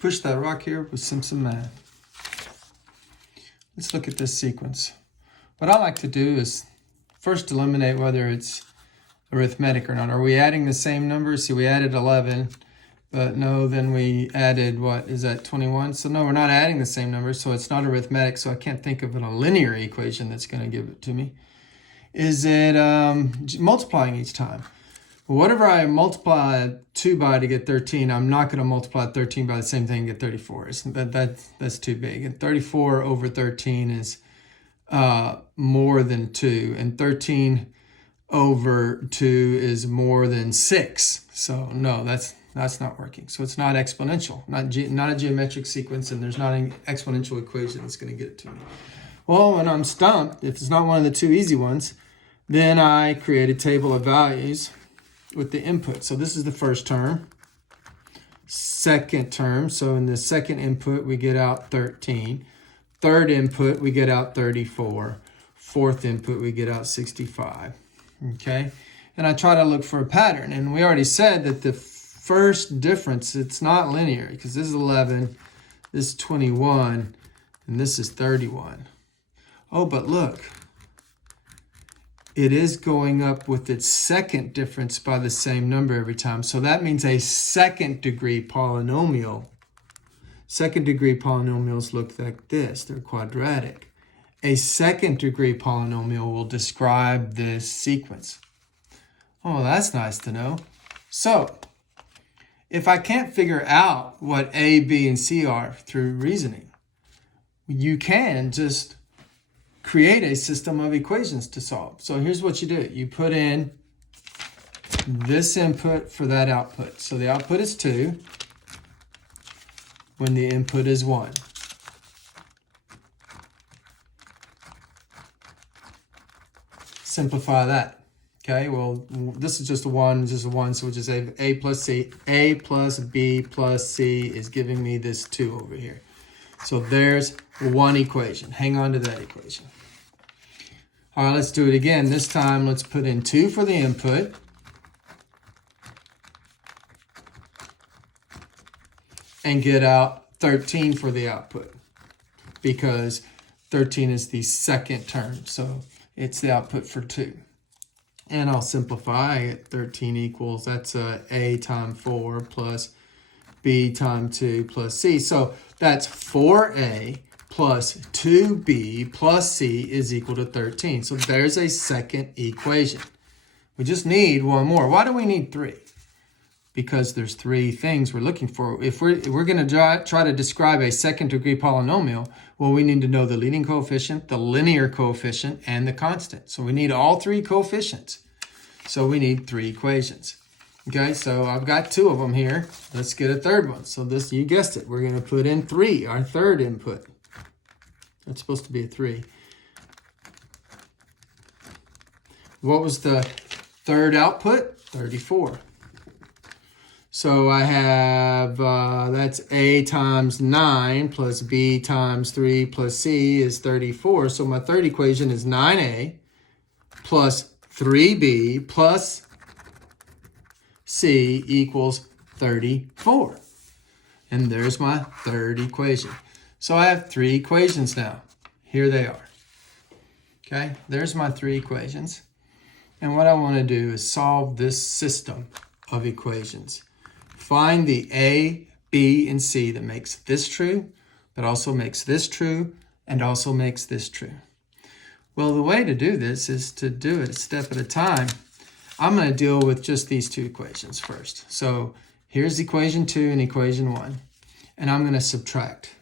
push that rock here with Simpson Math. Let's look at this sequence. What I like to do is first eliminate whether it's arithmetic or not. Are we adding the same numbers? See, we added 11, but no, then we added, what is that, 21? So no, we're not adding the same numbers, so it's not arithmetic, so I can't think of a linear equation that's going to give it to me. Is it multiplying each time? Well, whatever I multiply 2 by to get 13, I'm not going to multiply 13 by the same thing and get 34. That's too big. And 34 over 13 is more than 2, and 13 over 2 is more than 6. So no, that's not working. So it's not exponential, not a geometric sequence, and there's not an exponential equation that's going to get it to me. Well, when I'm stumped, if it's not one of the two easy ones, then I create a table of values with the input. So this is the first term, second term. So in the second input, we get out 13. Third input, we get out 34. Fourth input, we get out 65. Okay, and I try to look for a pattern. And we already said that the first difference, it's not linear, because this is 11, this is 21, and this is 31. Oh, but look, it is going up with its second difference by the same number every time. So that means a second degree polynomial. Second degree polynomials look like this. They're quadratic. A second degree polynomial will describe this sequence. Oh, that's nice to know. So if I can't figure out what A, B, and C are through reasoning, you can just create a system of equations to solve. So here's what you do. You put in this input for that output. So the output is 2 when the input is 1. Simplify that. Okay, well, this is just a 1, so we'll just say A plus C. A plus B plus C is giving me this 2 over here. So there's one equation. Hang on to that equation. All right, let's do it again. This time, let's put in 2 for the input. And get out 13 for the output, because 13 is the second term. So it's the output for 2. And I'll simplify it. 13 equals, that's A times 4 plus B times 2 plus C. So that's 4A plus 2B plus C is equal to 13. So there's a second equation. We just need one more. Why do we need 3? Because there's 3 things we're looking for. If we're going to try to describe a second degree polynomial, well, we need to know the leading coefficient, the linear coefficient, and the constant. So we need all 3 coefficients. So we need 3 equations. Okay, so I've got 2 of them here. Let's get a third one. So this, you guessed it, we're going to put in 3, our third input. That's supposed to be a 3. What was the third output? 34. So I have, that's A times 9 plus B times 3 plus C is 34. So my third equation is 9A plus 3B plus C equals 34. And there's my third equation. So I have 3 equations now. Here they are. Okay, there's my 3 equations. And what I want to do is solve this system of equations. Find the A, B, and C that makes this true, but also makes this true, and also makes this true. Well, the way to do this is to do it a step at a time. I'm going to deal with just these 2 equations first. So here's equation 2 and equation 1. And I'm going to subtract,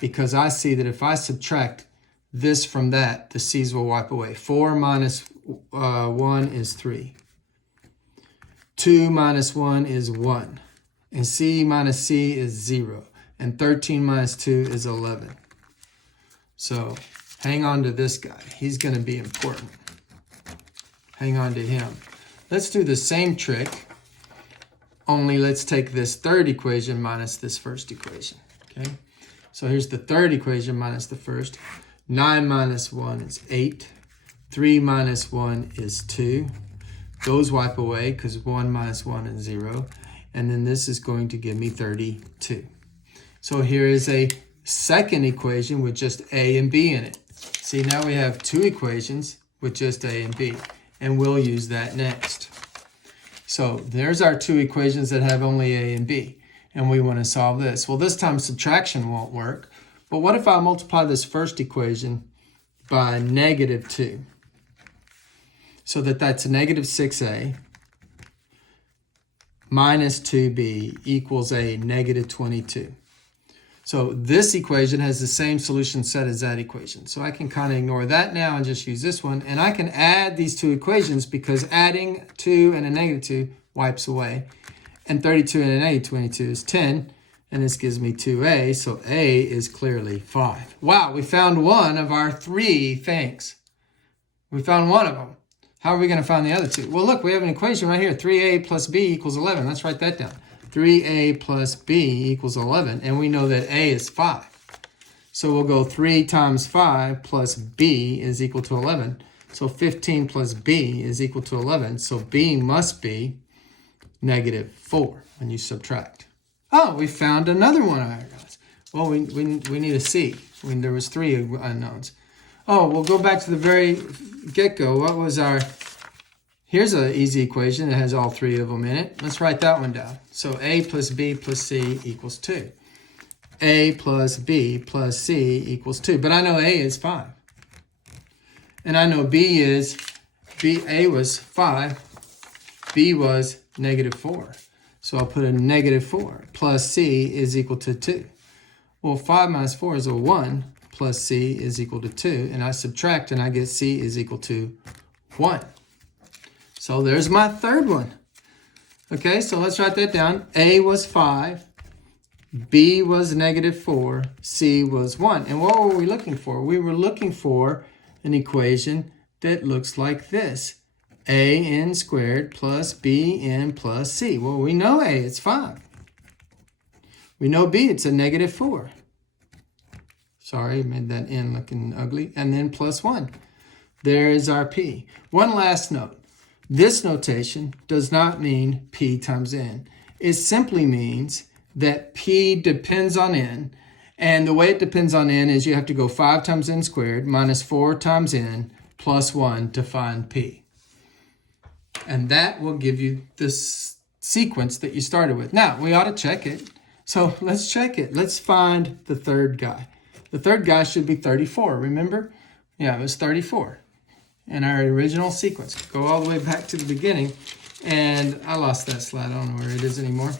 because I see that if I subtract this from that, the C's will wipe away. 4 minus 1 is 3. 2 minus 1 is 1. And C minus C is 0. And 13 minus 2 is 11. So hang on to this guy. He's going to be important. Hang on to him. Let's do the same trick, only let's take this third equation minus this first equation. Okay? So here's the third equation minus the first. 9 minus 1 is 8. 3 minus 1 is 2. Those wipe away because 1 minus 1 is 0. And then this is going to give me 32. So here is a second equation with just A and B in it. See, now we have two equations with just A and B, and we'll use that next. So there's our two equations that have only A and B, and we want to solve this. Well, this time subtraction won't work, but what if I multiply this first equation by -2? So that's a -6A minus 2B equals a -22. So this equation has the same solution set as that equation. So I can kind of ignore that now and just use this one. And I can add these two equations because adding 2 and a -2 wipes away. And 32 and a -22 is 10. And this gives me 2A. So A is clearly 5. Wow, we found one of our 3 things. We found one of them. How are we going to find the other 2? Well, look, we have an equation right here. 3A plus B equals 11. Let's write that down. 3A plus B equals 11, and we know that A is 5. So we'll go 3 times 5 plus B is equal to 11. So 15 plus B is equal to 11. So B must be -4 when you subtract. Oh, we found another one of our guys. Well, we need a C. There was 3 unknowns. Oh, we'll go back to the very get-go. What was our... Here's an easy equation that has all 3 of them in it. Let's write that one down. So A plus B plus C equals 2. A plus B plus C equals 2. But I know A is 5. And I know A was 5. B was -4. So I'll put a -4 plus C is equal to 2. Well, 5 minus 4 is a 1 plus C is equal to 2. And I subtract and I get C is equal to 1. So there's my third one. Okay, so let's write that down. A was 5, B was -4, C was 1. And what were we looking for? We were looking for an equation that looks like this. AN squared plus BN plus C. Well, we know A, it's 5. We know B, it's a -4. Sorry, I made that N looking ugly. And then plus 1. There is our P. One last note. This notation does not mean P times N. It simply means that P depends on N. And the way it depends on N is you have to go 5 times N squared minus 4 times N plus 1 to find P. And that will give you this sequence that you started with. Now, we ought to check it. So let's check it. Let's find the third guy. The third guy should be 34, remember? Yeah, it was 34. In our original sequence. Go all the way back to the beginning. And I lost that slide. I don't know where it is anymore.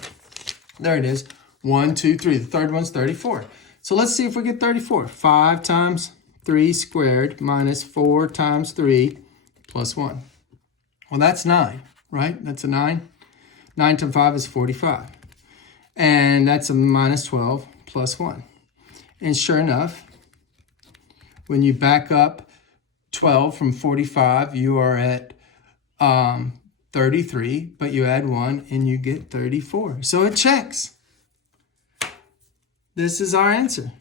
There it is. 1, 2, 3. The third one's 34. So let's see if we get 34. 5 times 3 squared minus 4 times 3 plus 1. Well, that's 9, right? That's a 9. 9 times 5 is 45. And that's a minus 12 plus 1. And sure enough, when you back up 12 from 45, you are at 33, but you add 1 and you get 34. So it checks. This is our answer.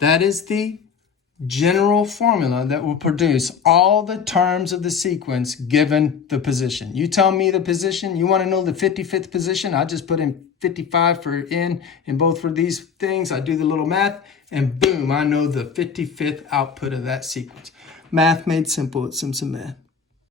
That is the general formula that will produce all the terms of the sequence given the position. You tell me the position, you want to know the 55th position, I just put in 55 for N in both for these things. I do the little math and boom, I know the 55th output of that sequence. Math made simple at Simpson Math.